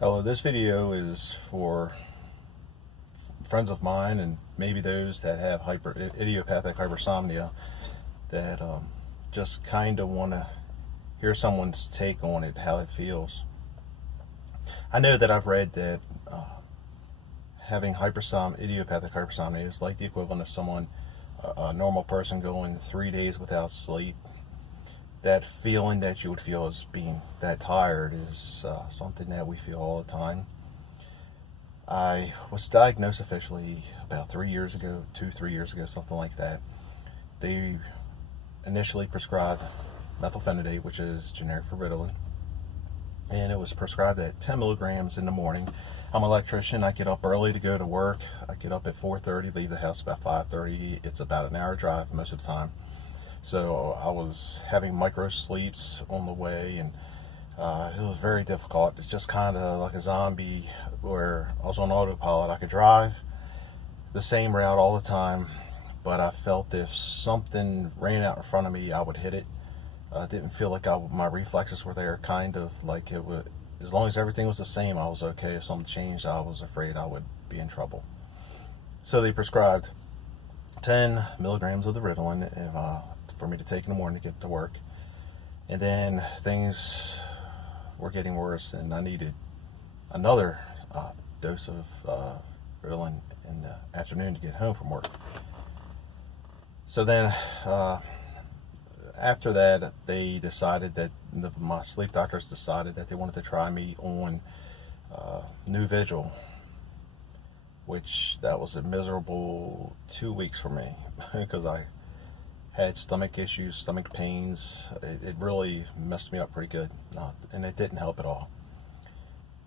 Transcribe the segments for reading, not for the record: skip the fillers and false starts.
Hello, this video is for friends of mine and maybe those that have idiopathic hypersomnia that just kind of want to hear someone's take on it, how it feels. I know that I've read that having idiopathic hypersomnia is like the equivalent of someone, a normal person, going 3 days without sleep. That feeling that you would feel as being that tired is something that we feel all the time. I was diagnosed officially about 3 years ago, 3 years ago, something like that. They initially prescribed methylphenidate, which is generic for Ritalin, and it was prescribed at 10 milligrams in the morning. I'm an electrician. I get up early to go to work. I get up at 4:30, leave the house about 5:30. It's about an hour drive most of the time. So I was having micro sleeps on the way, and it was very difficult. It's just kind of like a zombie where I was on autopilot. I could drive the same route all the time, but I felt if something ran out in front of me, I would hit it. Didn't feel like my reflexes were there, kind of like it would. As long as everything was the same, I was okay. If something changed, I was afraid I would be in trouble. So they prescribed 10 milligrams of the Ritalin for me to take in the morning to get to work. And then things were getting worse, and I needed another dose of Ritalin in the afternoon to get home from work. So then after that, they decided that my sleep doctors decided that they wanted to try me on New Vigil, which that was a miserable 2 weeks for me because I had stomach issues, stomach pains. It really messed me up pretty good, and it didn't help at all.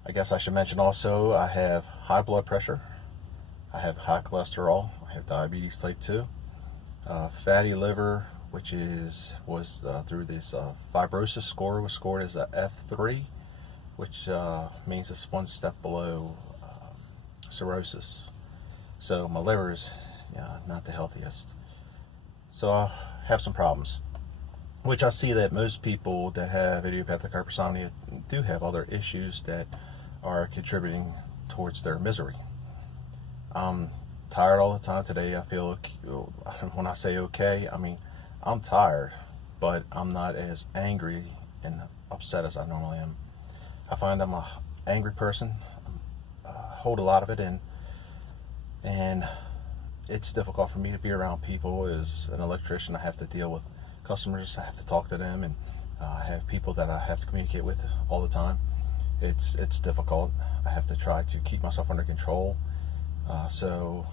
I guess I should mention also I have high blood pressure, I have high cholesterol, I have diabetes type 2, fatty liver, which was through this fibrosis score, was scored as a F3, which means it's one step below cirrhosis. So my liver is not the healthiest. So I have some problems, which I see that most people that have idiopathic hypersomnia do have other issues that are contributing towards their misery. I'm tired all the time today. I feel, when I say okay, I mean I'm tired, but I'm not as angry and upset as I normally am. I find I'm an angry person. I hold a lot of it in, and it's difficult for me to be around people. As an electrician, I have to deal with customers. I have to talk to them, and I have people that I have to communicate with all the time. It's difficult. I have to try to keep myself under control. So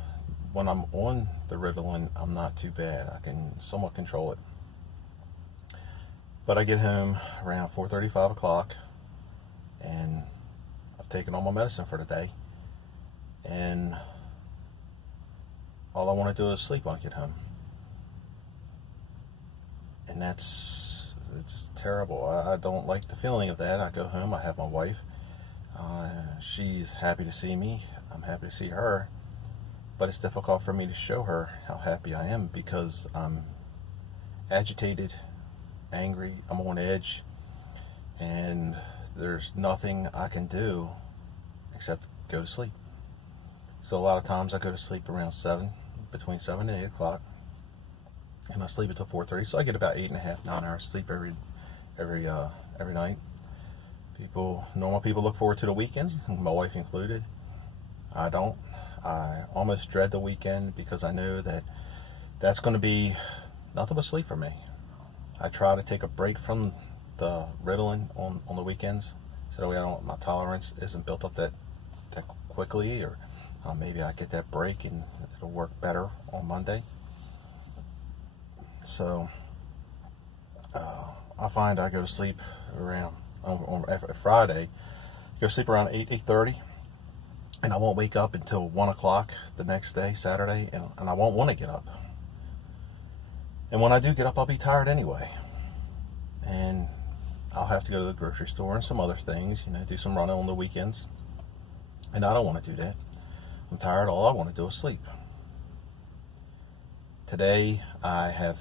when I'm on the Ritalin, I'm not too bad. I can somewhat control it. But I get home around 4:30, 5 o'clock, and I've taken all my medicine for the day, and all I want to do is sleep when I get home. And it's terrible. I don't like the feeling of that. I go home, I have my wife. She's happy to see me. I'm happy to see her. But it's difficult for me to show her how happy I am because I'm agitated, angry, I'm on edge, and there's nothing I can do except go to sleep. So a lot of times I go to sleep around between 7 and 8 o'clock, and I sleep until 4:30. So I get about 8.5, 9 hours sleep every night. Normal people look forward to the weekends, my wife included. I don't. I almost dread the weekend because I know that that's going to be nothing but sleep for me. I try to take a break from the Ritalin on the weekends, so that way my tolerance isn't built up that quickly, or maybe I get that break and it'll work better on Monday. So I find I go to sleep around on Friday. Go to sleep around 8:30. And I won't wake up until 1 o'clock the next day, Saturday, and I won't want to get up. And when I do get up, I'll be tired anyway. And I'll have to go to the grocery store and some other things, do some running on the weekends. And I don't want to do that. I'm tired. All I want to do is sleep. Today, I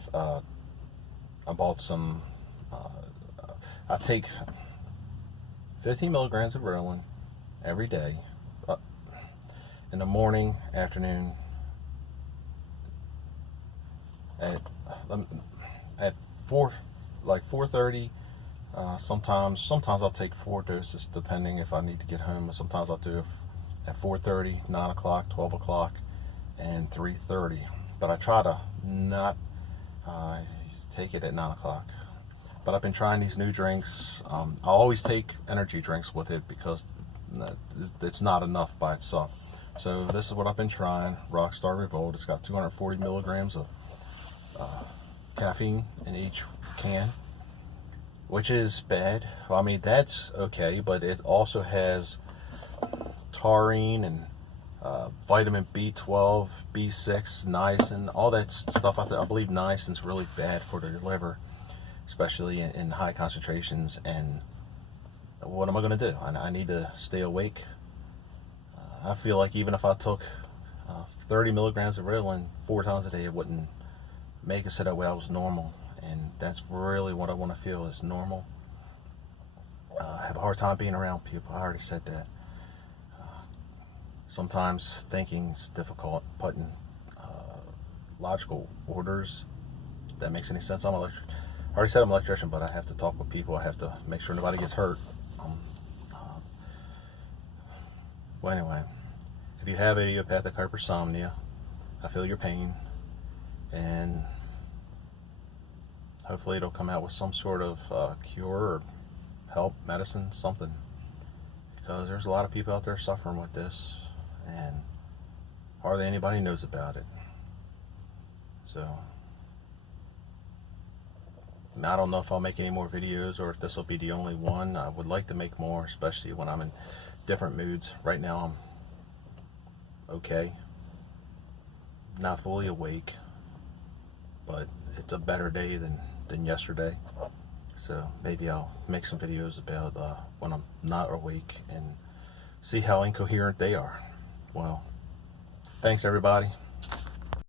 bought some, I take 15 milligrams of Ritalin every day, in the morning, afternoon, at 4:30. Sometimes I'll take 4 doses depending if I need to get home. Sometimes I'll do it at 4:30, 9 o'clock, 12 o'clock, and 3:30. But I try to not take it at 9 o'clock. But I've been trying these new drinks. I'll always take energy drinks with it because it's not enough by itself. So this is what I've been trying. Rockstar Revolt. It's got 240 milligrams of caffeine in each can, which is bad. Well, I mean, that's okay, but it also has taurine and vitamin B12, B6, niacin, all that stuff. I believe niacin's really bad for the liver, especially in high concentrations. And what am I going to do? I need to stay awake. I feel like even if I took 30 milligrams of Ritalin 4 times a day, it wouldn't make it so that way I was normal. And that's really what I want to feel is normal. I have a hard time being around people. I already said that. Sometimes thinking is difficult, putting logical orders. If that makes any sense. I already said I'm an electrician, but I have to talk with people. I have to make sure nobody gets hurt. Well, anyway, if you have idiopathic hypersomnia, I feel your pain, and hopefully it'll come out with some sort of cure or help, medicine, something, because there's a lot of people out there suffering with this, and hardly anybody knows about it. So I don't know if I'll make any more videos or if this will be the only one. I would like to make more, especially when I'm in different moods. Right now I'm okay, not fully awake, but it's a better day than yesterday. So maybe I'll make some videos about when I'm not awake and see how incoherent they are. Well, thanks everybody.